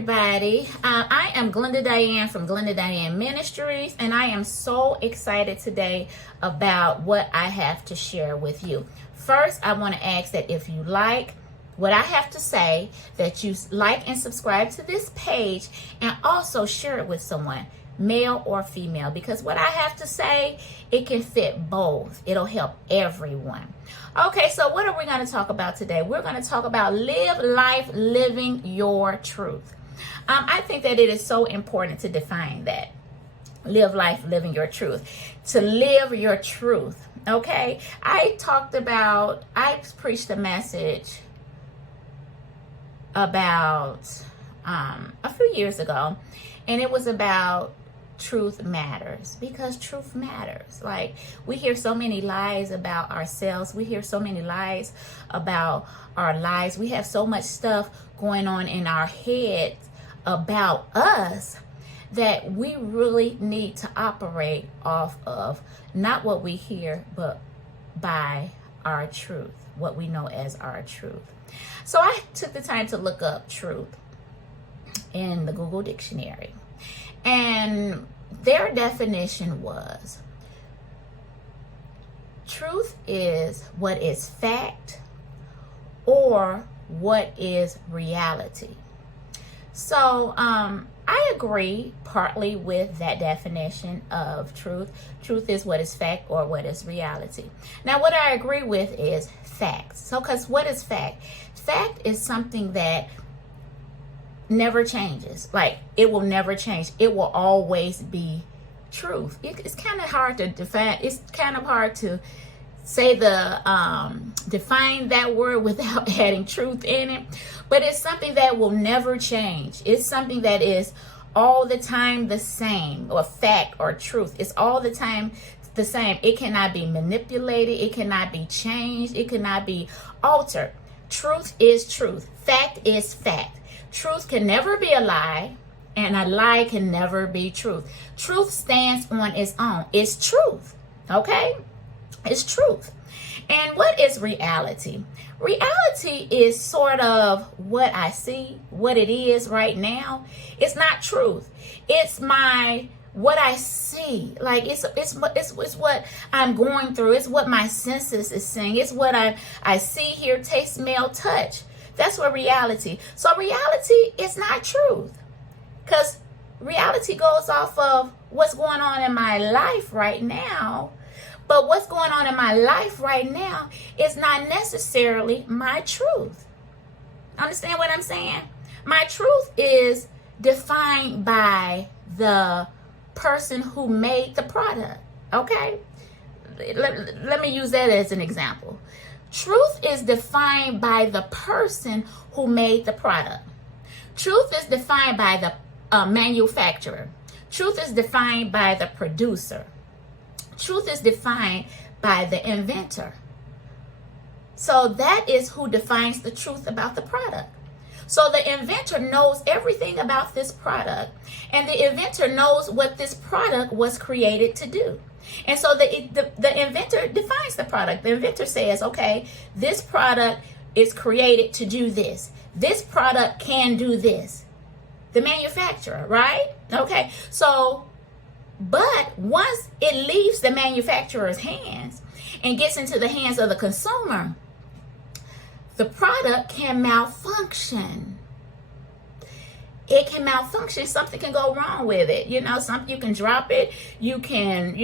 everybody. I am Glenda Diane from Glenda Diane Ministries, and I am so excited today about what I have to share with you. First, I want to ask that if you like what I have to say, that you like and subscribe to this page, and also share it with someone, male or female, because what I have to say, it can fit both. It'll help everyone. Okay, so what are we going to talk about today? We're going to talk about live life living your truth. I think that it is so important to define that. Live life living your truth. To live your truth. Okay, I preached a message about a few years ago, and it was about truth matters, because truth matters. Like, we hear so many lies about ourselves. We hear so many lies about our lives. We have so much stuff going on in our heads about us that we really need to operate off of not what we hear, but by our truth, what we know as our truth. So I took the time to look up truth in the Google Dictionary. And their definition was, truth is what is fact or what is reality. So I agree partly with that definition of truth. Truth is what is fact or what is reality. Now, what I agree with is facts. So, because what is fact? Fact is something that never changes. Like, it will never change. It will always be truth. It's kind of hard to define. It's kind of hard to say define that word without adding truth in it. But it's something that will never change. It's something that is all the time the same, or fact or truth. It's all the time the same. It cannot be manipulated. It cannot be changed. It cannot be altered. Truth is truth. Fact is fact. Truth can never be a lie, and a lie can never be truth. Truth stands on its own. It's truth, okay? It's truth. And what is reality? Reality is sort of what I see, what it is right now. It's not truth. It's what I see. Like, it's what I'm going through. It's what my senses is seeing. It's what I see, hear, taste, smell, touch. That's what reality. So reality is not truth, because reality goes off of what's going on in my life right now. But what's going on in my life right now is not necessarily my truth. Understand what I'm saying? My truth is defined by the person who made the product. Okay? Let me use that as an example. Truth is defined by the person who made the product. Truth is defined by the manufacturer. Truth is defined by the producer. Truth is defined by the inventor. So that is who defines the truth about the product. So the inventor knows everything about this product, and the inventor knows what this product was created to do. And so the inventor defines the product. The inventor says, okay, this product is created to do this. This product can do this. The manufacturer, right? Okay, so, but once it leaves the manufacturer's hands and gets into the hands of the consumer, the product can malfunction. It can malfunction. Something can go wrong with it. You can drop it. You can,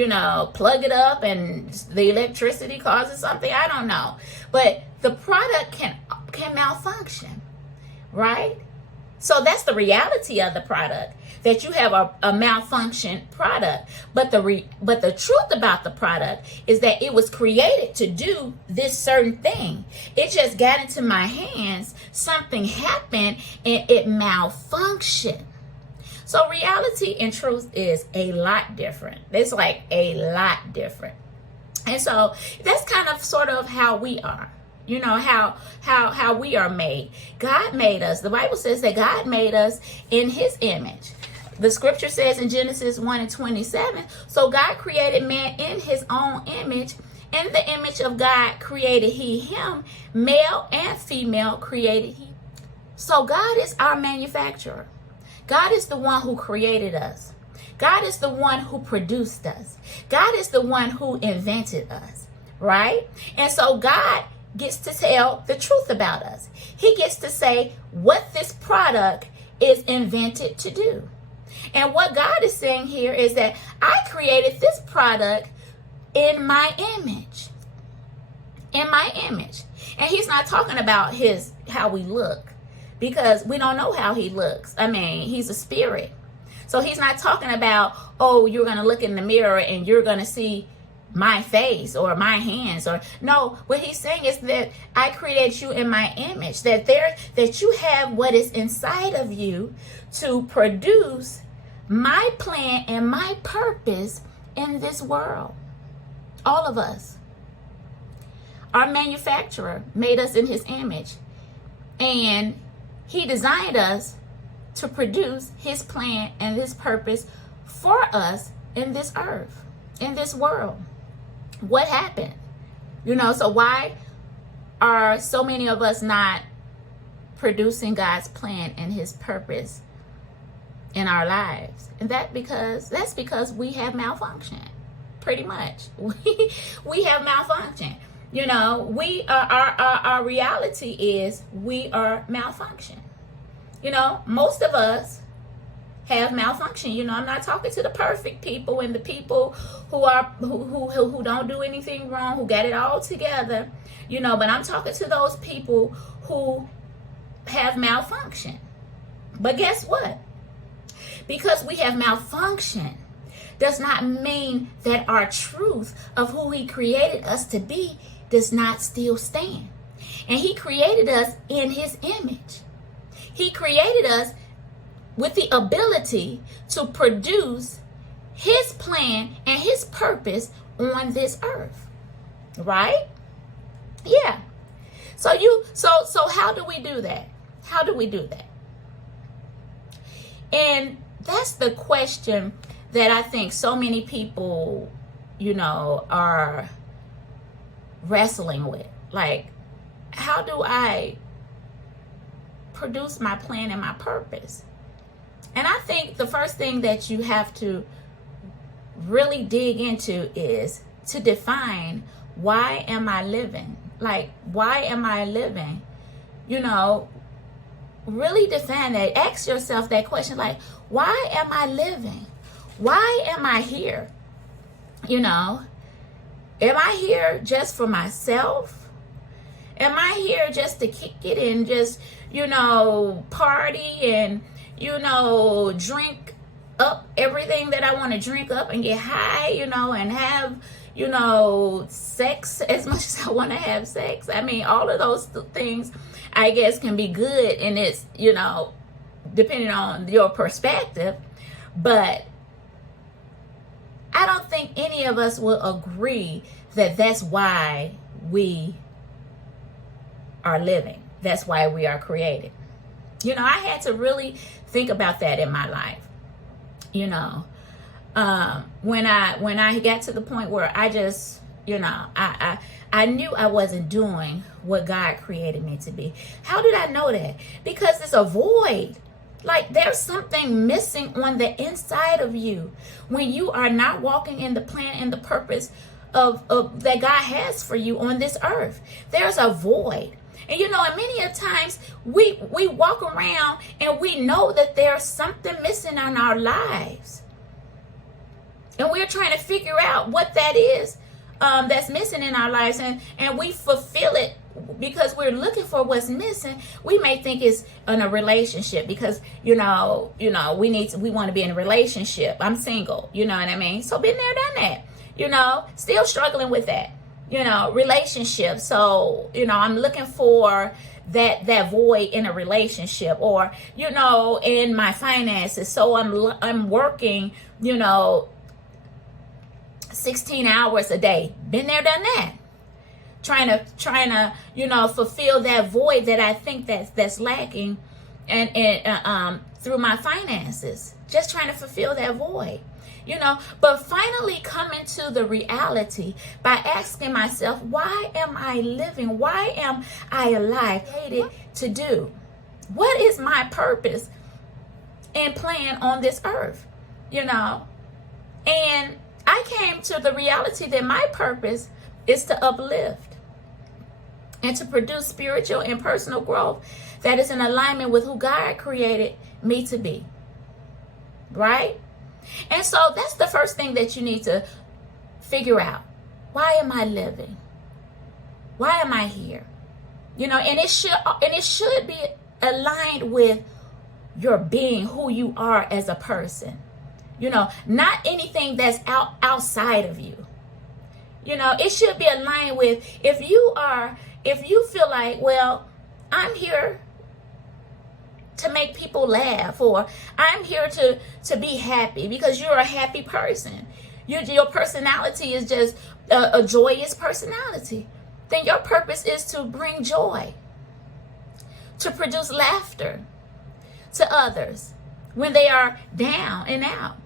plug it up and the electricity causes something. I don't know. But the product can malfunction, right? So that's the reality of the product, that you have a malfunction product. But the truth about the product is that it was created to do this certain thing. It just got into my hands, something happened, and it malfunctioned. So reality and truth is a lot different. It's like a lot different. And so that's kind of sort of how we are. How we are made. God made us. The Bible says that God made us in his image. The scripture says in Genesis 1:27, so God created man in his own image. In the image of God created he him. Male and female created he. So God is our manufacturer. God is the one who created us. God is the one who produced us. God is the one who invented us, right? And so God gets to tell the truth about us. He gets to say what this product is invented to do. And what God is saying here is that I created this product in my image. In my image. And he's not talking about how we look, because we don't know how he looks. I mean, he's a spirit. So he's not talking about, oh, you're going to look in the mirror and you're going to see my face or my hands. Or no, what he's saying is that I created you in my image, that you have what is inside of you to produce my plan and my purpose in this world. All of us. Our manufacturer made us in his image, and he designed us to produce his plan and his purpose for us in this earth, in this world. What happened? So why are so many of us not producing God's plan and his purpose in our lives? And that's because we have malfunction. Pretty much. We have malfunction. Our reality is we are malfunction. Most of us have malfunction. I'm not talking to the perfect people and the people who don't do anything wrong, who got it all together, but I'm talking to those people who have malfunction. But guess what? Because we have malfunction does not mean that our truth of who he created us to be does not still stand. And he created us in his image. He created us with the ability to produce his plan and his purpose on this earth. Right? Yeah. So how do we do that? How do we do that? And that's the question that I think so many people, are wrestling with. Like, how do I produce my plan and my purpose? And I think the first thing that you have to really dig into is to define, why am I living? Like, why am I living? Really define that. Ask yourself that question, like, why am I living? Why am I here? Am I here just for myself? Am I here just to kick it and just, party and, drink up everything that I want to drink up and get high, and have, sex as much as I want to have sex? I mean, all of those things, I guess, can be good, and it's, depending on your perspective. But I don't think any of us will agree that that's why we are living. That's why we are created. I had to really think about that in my life. When I got to the point where I just, I knew I wasn't doing what God created me to be. How did I know that? Because it's a void. Like, there's something missing on the inside of you when you are not walking in the plan and the purpose of that God has for you on this earth. There's a void. And and many a times we walk around and we know that there's something missing in our lives. And we're trying to figure out what that is that's missing in our lives. And we fulfill it because we're looking for what's missing. We may think it's in a relationship because, we want to be in a relationship. I'm single, you know what I mean? So been there, done that, still struggling with that, relationship. So, I'm looking for that void in a relationship, or, in my finances. So I'm working, 16 hours a day. Been there, done that. Trying to, fulfill that void that I think that's lacking, and through my finances. Just trying to fulfill that void, But finally coming to the reality by asking myself, why am I living? Why am I alive? To do? What is my purpose and plan on this earth, you know. And I came to the reality that my purpose is to uplift and to produce spiritual and personal growth that is in alignment with who God created me to be. Right? And so that's the first thing that you need to figure out. Why am I living? Why am I here? You know, and it should be aligned with your being, who you are as a person. You know, not anything that's outside of you. You know, it should be aligned with if you feel like, well, I'm here to make people laugh, or I'm here to be happy because you're a happy person. Your personality is just a joyous personality. Then your purpose is to bring joy, to produce laughter to others when they are down and out.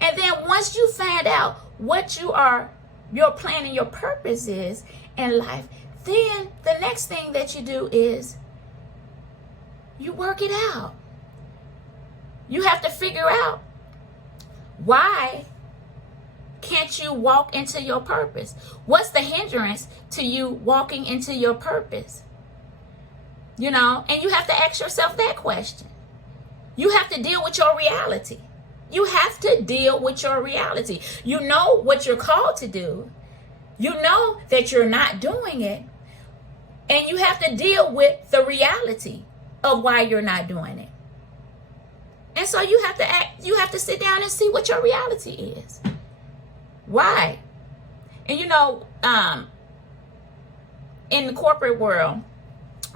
And then once you find out what your plan and your purpose is in life, then the next thing that you do is you work it out. You have to figure out, why can't you walk into your purpose? What's the hindrance to you walking into your purpose? You know, and you have to ask yourself that question. You have to deal with your reality. You have to deal with your reality. You know what you're called to do. You know that you're not doing it. And you have to deal with the reality of why you're not doing it. And so you have to sit down and see what your reality is. Why? And you know, in the corporate world,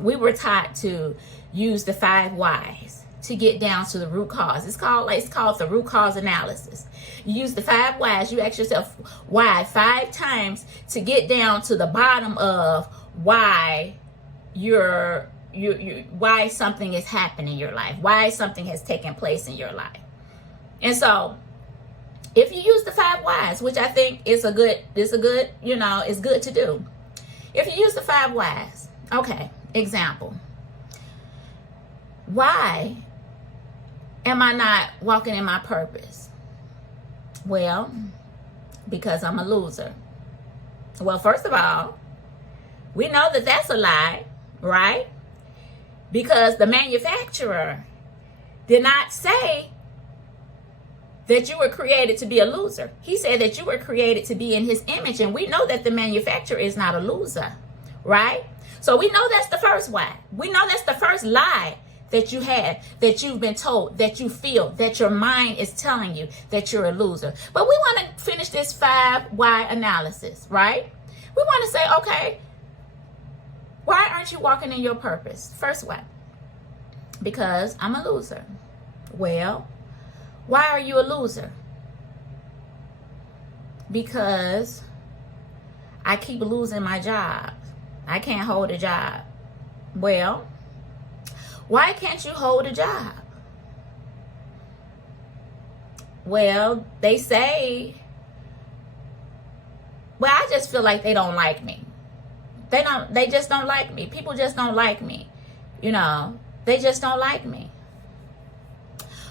we were taught to use the 5 whys to get down to the root cause. It's called the root cause analysis. You use the 5 whys. You ask yourself why 5 times to get down to the bottom of why why something is happening in your life, why something has taken place in your life. And so if you use the 5 whys, which I think is a good, you know, it's good to do. If you use the 5 whys, okay, example. Why am I not walking in my purpose? Well, because I'm a loser. Well, first of all, we know that that's a lie, right? Because the manufacturer did not say that you were created to be a loser. He said that you were created to be in his image. And we know that the manufacturer is not a loser, right? So we know that's the first why. We know that's the first lie that you had, that you've been told, that you feel, that your mind is telling you that you're a loser. But we want to finish this 5 why analysis, right? We want to say, okay, why aren't you walking in your purpose? First why? Because I'm a loser. Well, why are you a loser? Because I keep losing my job. I can't hold a job. Well, why can't you hold a job? Well, they say, well, I just feel like they don't like me. They just don't like me. People just don't like me. You know, they just don't like me.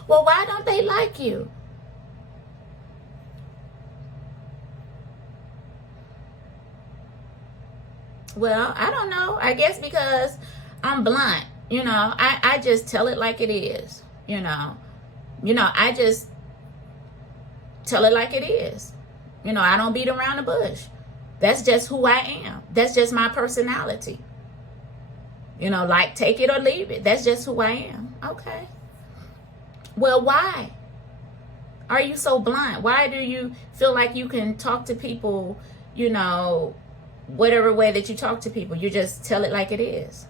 Well, why don't they like you? Well, I don't know. I guess because I'm blunt. You know, I just tell it like it is. You know, I just tell it like it is. You know, I don't beat around the bush. That's just who I am. That's just my personality. You know, like, take it or leave it. That's just who I am. Okay. Well, why are you so blunt? Why do you feel like you can talk to people, you know, whatever way that you talk to people? You just tell it like it is.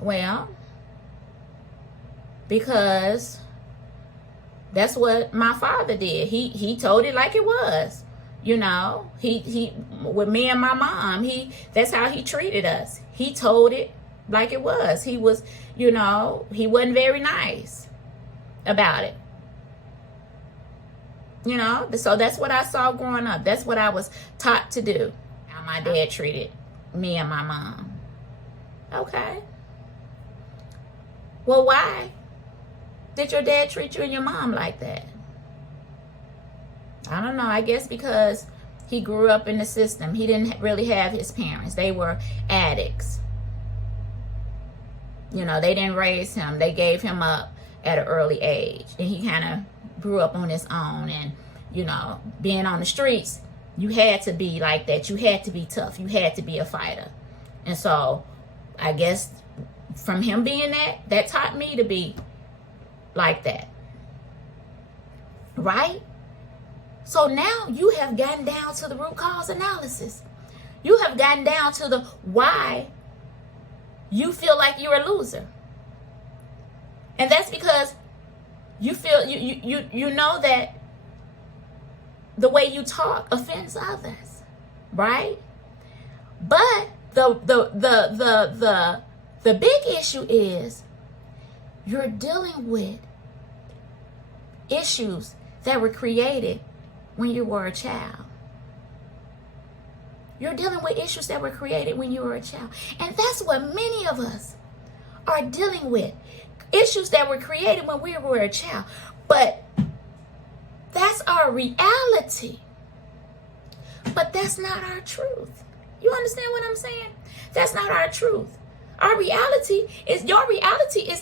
Well, because that's what my father did. He told it like it was. You know, he with me and my mom, that's how he treated us. He told it like it was. He was, you know, he wasn't very nice about it. You know, so that's what I saw growing up. That's what I was taught to do. How my dad treated me and my mom. Okay. Well, why did your dad treat you and your mom like that? I don't know. I guess because he grew up in the system. He didn't really have his parents. They were addicts. You know, they didn't raise him. They gave him up at an early age. And he kind of grew up on his own. And, you know, being on the streets, you had to be like that. You had to be tough. You had to be a fighter. And so, I guess from him being that taught me to be like that. Right? So now you have gotten down to the root cause analysis. You have gotten down to the why you feel like you're a loser. And that's because you feel you know that the way you talk offends others, right? But the big issue is you're dealing with issues that were created when you were a child. You're dealing with issues that were created when you were a child. And that's what many of us are dealing with. Issues that were created when we were a child. But that's our reality. But that's not our truth. You understand what I'm saying? That's not our truth. Your reality is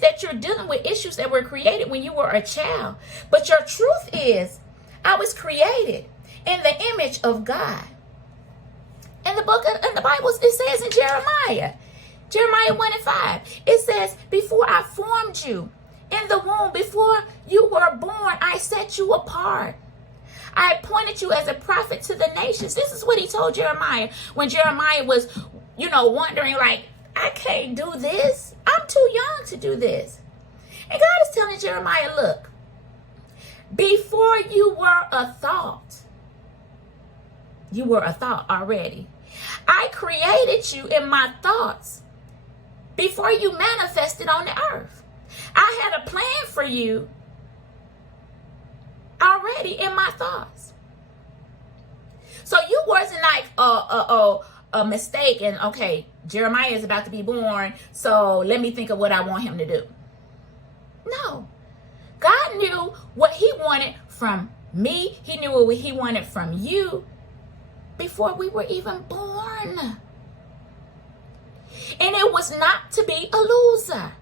that you're dealing with issues that were created when you were a child. But your truth is, I was created in the image of God. In the Bible, it says in Jeremiah 1:5, it says, before I formed you in the womb, before you were born, I set you apart. I appointed you as a prophet to the nations. This is what he told Jeremiah when Jeremiah was, wondering like, I can't do this. I'm too young to do this. And God is telling Jeremiah, look, before you were a thought already. I created you in my thoughts before you manifested on the earth. I had a plan for you already in my thoughts. So you wasn't like a mistake and, okay, Jeremiah is about to be born, so let me think of what I want him to do. No. God knew what he wanted from me. He knew what he wanted from you before we were even born. And it was not to be a loser.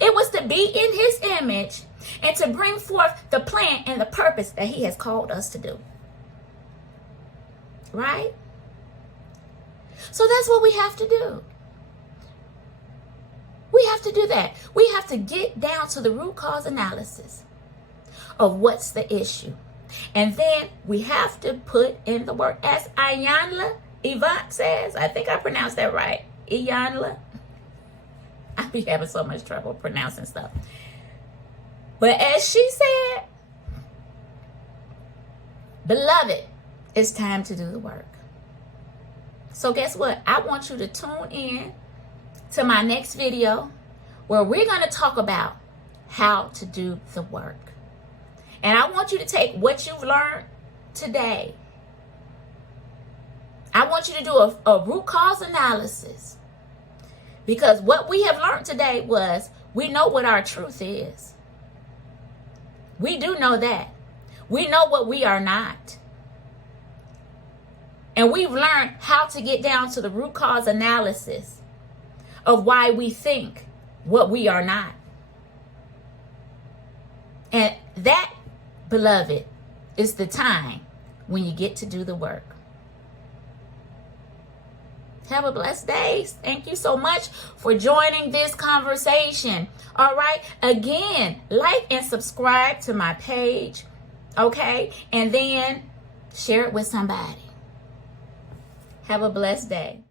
It was to be in his image and to bring forth the plan and the purpose that he has called us to do. Right? So that's what we have to do. We have to do that. We have to get down to the root cause analysis of what's the issue. And then we have to put in the work. As Iyanla Yvonne says, I think I pronounced that right. Iyanla. I be having so much trouble pronouncing stuff. But as she said, beloved, it's time to do the work. So guess what? I want you to tune in to my next video where we're going to talk about how to do the work. And I want you to take what you've learned today. I want you to do a root cause analysis. Because what we have learned today was we know what our truth is. We do know that. We know what we are not. And we've learned how to get down to the root cause analysis of why we think what we are not. And that, beloved, is the time when you get to do the work. Have a blessed day. Thank you so much for joining this conversation. All right. Again, like and subscribe to my page. Okay. And then share it with somebody. Have a blessed day.